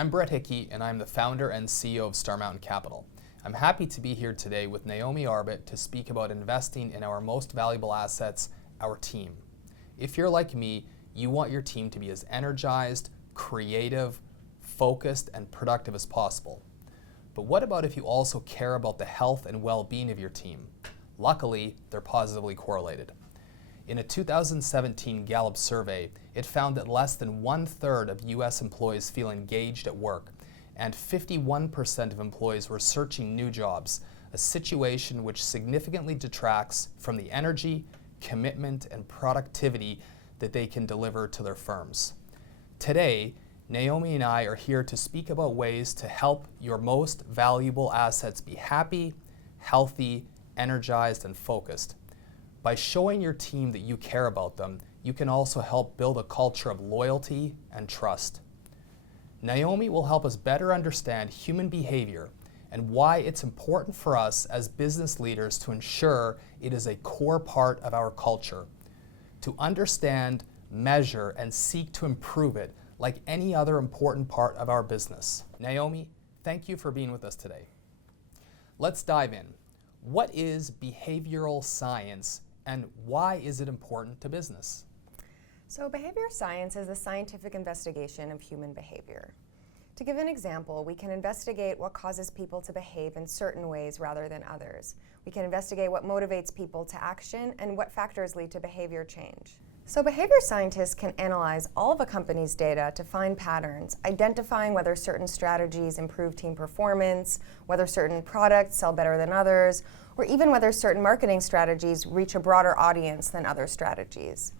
I'm Brett Hickey, and I'm the founder and CEO of Star Mountain Capital. I'm happy to be here today with Naomi Arbit to speak about investing in our most valuable assets, our team. If you're like me, you want your team to be as energized, creative, focused, and productive as possible. But what about if you also care about the health and well-being of your team? Luckily, they're positively correlated. In a 2017 Gallup survey, it found that less than 1/3 of U.S. employees feel engaged at work, and 51% of employees were searching new jobs, a situation which significantly detracts from the energy, commitment, and productivity that they can deliver to their firms. Today, Naomi and I are here to speak about ways to help your most valuable assets be happy, healthy, energized, and focused. By showing your team that you care about them, you can also help build a culture of loyalty and trust. Naomi will help us better understand human behavior and why it's important for us as business leaders to ensure it is a core part of our culture, to understand, measure, and seek to improve it like any other important part of our business. Naomi, thank you for being with us today. Let's dive in. What is behavioral science and why is it important to business? So behavior science is the scientific investigation of human behavior. To give an example, we can investigate what causes people to behave in certain ways rather than others. We can investigate what motivates people to action and what factors lead to behavior change. So behavior scientists can analyze all of a company's data to find patterns, identifying whether certain strategies improve team performance, whether certain products sell better than others, or even whether certain marketing strategies reach a broader audience than other strategies.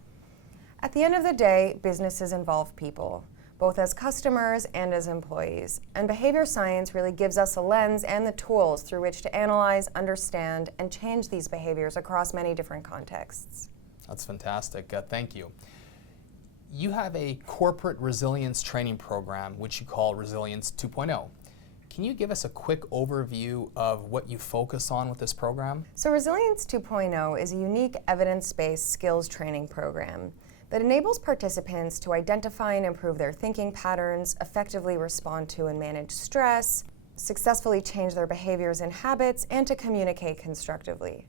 At the end of the day, businesses involve people, both as customers and as employees. And behavior science really gives us a lens and the tools through which to analyze, understand, and change these behaviors across many different contexts. That's fantastic. Thank you. You have a corporate resilience training program, which you call Resilience 2.0. Can you give us a quick overview of what you focus on with this program? So Resilience 2.0 is a unique evidence-based skills training program that enables participants to identify and improve their thinking patterns, effectively respond to and manage stress, successfully change their behaviors and habits, and to communicate constructively.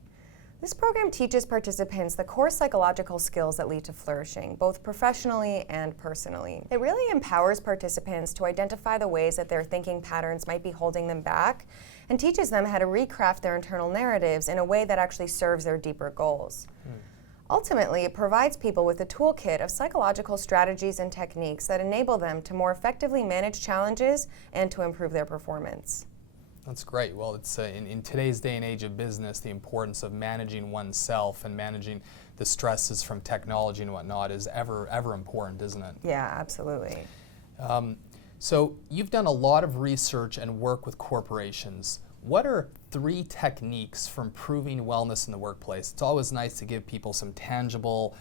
This program teaches participants the core psychological skills that lead to flourishing, both professionally and personally. It really empowers participants to identify the ways that their thinking patterns might be holding them back and teaches them how to recraft their internal narratives in a way that actually serves their deeper goals. Ultimately, it provides people with a toolkit of psychological strategies and techniques that enable them to more effectively manage challenges and to improve their performance. That's great. Well, it's in today's day and age of business, the importance of managing oneself and managing the stresses from technology and whatnot is ever important, isn't it? Yeah, absolutely. So you've done a lot of research and work with corporations. What are 3 techniques for improving wellness in the workplace? It's always nice to give people some tangible,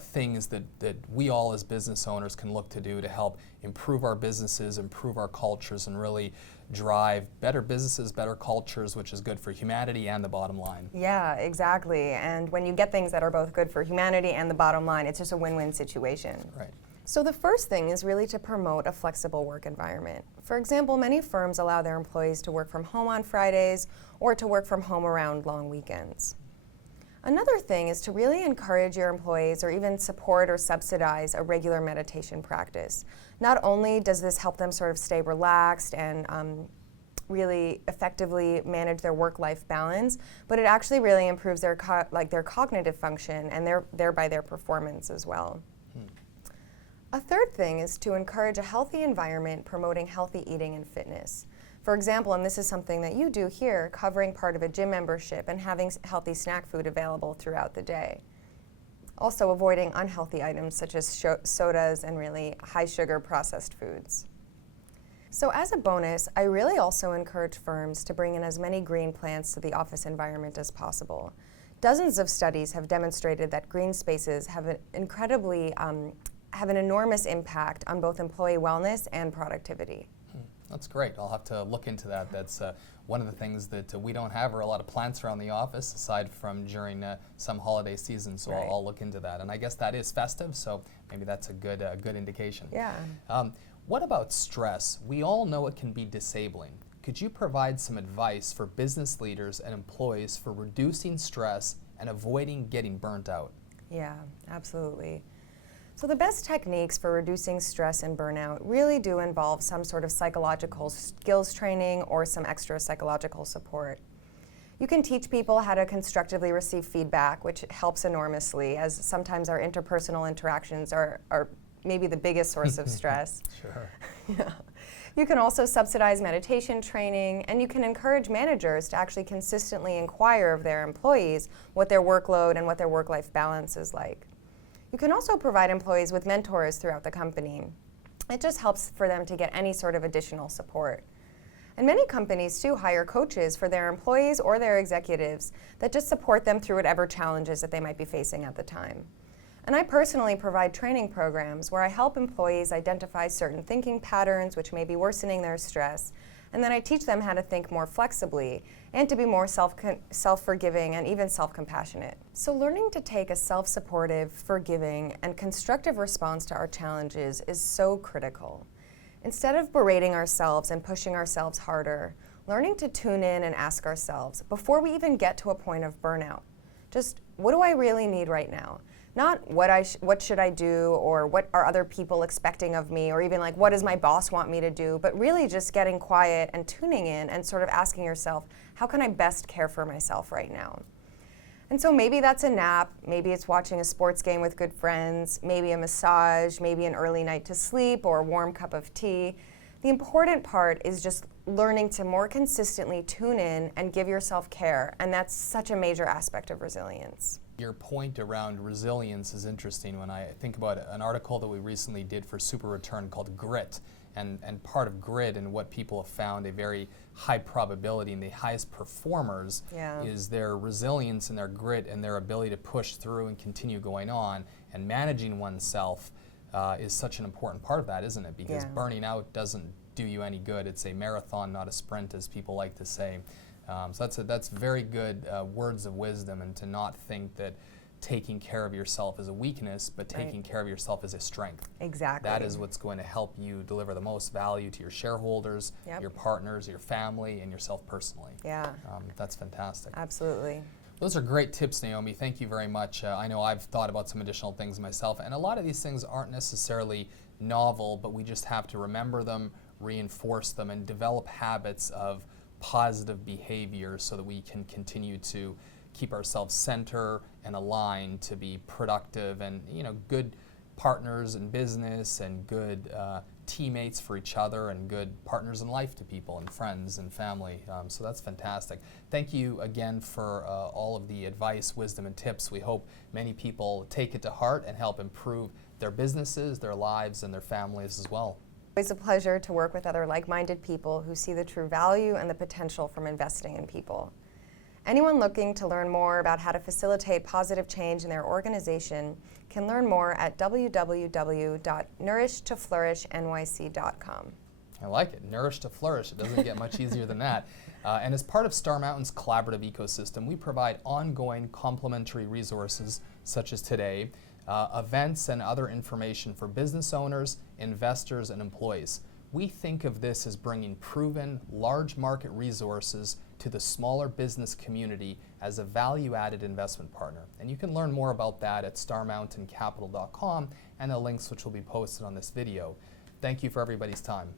things that we all as business owners can look to do to help improve our businesses, improve our cultures, and really drive better businesses, better cultures, which is good for humanity and the bottom line. Yeah, exactly. And when you get things that are both good for humanity and the bottom line, it's just a win-win situation. Right. So the first thing is really to promote a flexible work environment. For example, many firms allow their employees to work from home on Fridays or to work from home around long weekends. Another thing is to really encourage your employees or even support or subsidize a regular meditation practice. Not only does this help them sort of stay relaxed and really effectively manage their work-life balance, but it actually really improves their cognitive function and thereby their performance as well. A third thing is to encourage a healthy environment promoting healthy eating and fitness. For example, and this is something that you do here, covering part of a gym membership and having healthy snack food available throughout the day. Also avoiding unhealthy items such as sodas and really high sugar processed foods. So as a bonus, I really also encourage firms to bring in as many green plants to the office environment as possible. Dozens of studies have demonstrated that green spaces have an enormous impact on both employee wellness and productivity. That's great. I'll have to look into that. That's one of the things that we don't have are a lot of plants around the office, aside from during some holiday season. So Right. I'll look into that. And I guess that is festive, so maybe that's a good indication. Yeah. What about stress? We all know it can be disabling. Could you provide some advice for business leaders and employees for reducing stress and avoiding getting burnt out? Yeah, absolutely. So the best techniques for reducing stress and burnout really do involve some sort of psychological skills training or some extra psychological support. You can teach people how to constructively receive feedback, which helps enormously, as sometimes our interpersonal interactions are maybe the biggest source of stress. Sure. Yeah. You can also subsidize meditation training, and you can encourage managers to actually consistently inquire of their employees what their workload and what their work-life balance is like. You can also provide employees with mentors throughout the company. It just helps for them to get any sort of additional support. And many companies too hire coaches for their employees or their executives that just support them through whatever challenges that they might be facing at the time. And I personally provide training programs where I help employees identify certain thinking patterns which may be worsening their stress, and then I teach them how to think more flexibly and to be more self-forgiving and even self-compassionate. So learning to take a self-supportive, forgiving, and constructive response to our challenges is so critical. Instead of berating ourselves and pushing ourselves harder, learning to tune in and ask ourselves, before we even get to a point of burnout, just what do I really need right now? Not what should I do, or what are other people expecting of me, or even like what does my boss want me to do, but really just getting quiet and tuning in and sort of asking yourself, how can I best care for myself right now? And so maybe that's a nap, maybe it's watching a sports game with good friends, maybe a massage, maybe an early night to sleep or a warm cup of tea. The important part is just learning to more consistently tune in and give yourself care, and that's such a major aspect of resilience. Your point around resilience is interesting when I think about an article that we recently did for Super Return called Grit. And part of grit and what people have found a very high probability in the highest performers is their resilience and their grit and their ability to push through and continue going on. And managing oneself is such an important part of that, isn't it? Because burning out doesn't do you any good. It's a marathon, not a sprint, as people like to say. So that's very good words of wisdom, and to not think that taking care of yourself is a weakness, but taking care of yourself is a strength. Exactly. That is what's going to help you deliver the most value to your shareholders, your partners, your family, and yourself personally. Yeah. That's fantastic. Absolutely. Those are great tips, Naomi. Thank you very much. I know I've thought about some additional things myself, and a lot of these things aren't necessarily novel, but we just have to remember them, reinforce them, and develop habits of positive behavior so that we can continue to keep ourselves centered and aligned to be productive and good partners in business and good teammates for each other and good partners in life to people and friends and family. So that's fantastic. Thank you again for all of the advice, wisdom, and tips. We hope many people take it to heart and help improve their businesses, their lives, and their families as well. It's a pleasure to work with other like-minded people who see the true value and the potential from investing in people. Anyone looking to learn more about how to facilitate positive change in their organization can learn more at www.nourishtoflourishnyc.com. I like it. Nourish to flourish. It doesn't get much easier than that. And as part of Star Mountain's collaborative ecosystem, we provide ongoing complementary resources such as today, events and other information for business owners, investors, and employees. We think of this as bringing proven, large market resources to the smaller business community as a value-added investment partner. And you can learn more about that at starmountaincapital.com and the links which will be posted on this video. Thank you for everybody's time.